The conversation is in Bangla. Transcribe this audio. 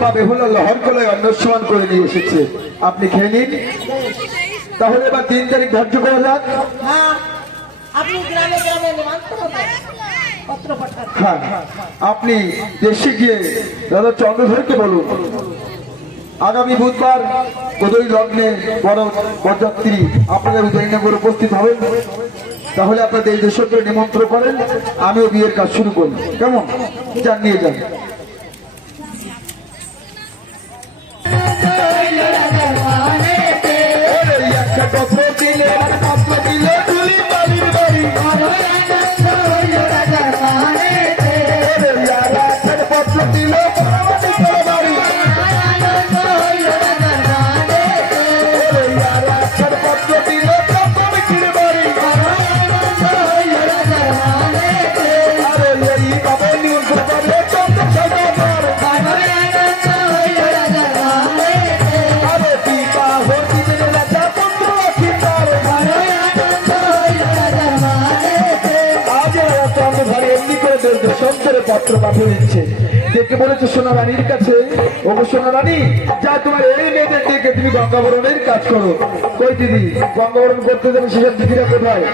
মা বেহুলা লহর কলায় অন্ন সমান করে নিয়ে এসেছে, আপনি খেয়ে নিন। তাহলে এবার 3 তারিখ ধার্য করা যাক। হ্যাঁ, আপনি গ্রামে গ্রামে নিমন্ত্রণ করেন, পত্র পাঠান। হ্যাঁ, আপনি দেশে গিয়ে দাদা চন্দ্রধরকে বলুন আগামী বুধবার গোদই লগ্নে বড় বরযাত্রী আপনাদের উদয়নগর উপস্থিত হবেন। তাহলে আপনাদের এই দেশকে নিমন্ত্রণ করেন, আমিও বিয়ের কাজ শুরু করি। কেমন? যান, নিয়ে যান। পত্র পাঠিয়ে দিচ্ছে, দেখে বলেছে সোনা রানীর কাছে, ও সোনা রানী যা তোমার এই মেয়েদের ডেকে তুমি গঙ্গাবরণের কাজ করো। কই দিদি, গঙ্গাবরণ করতে যাবে সেসব দিদিরা কোথায়?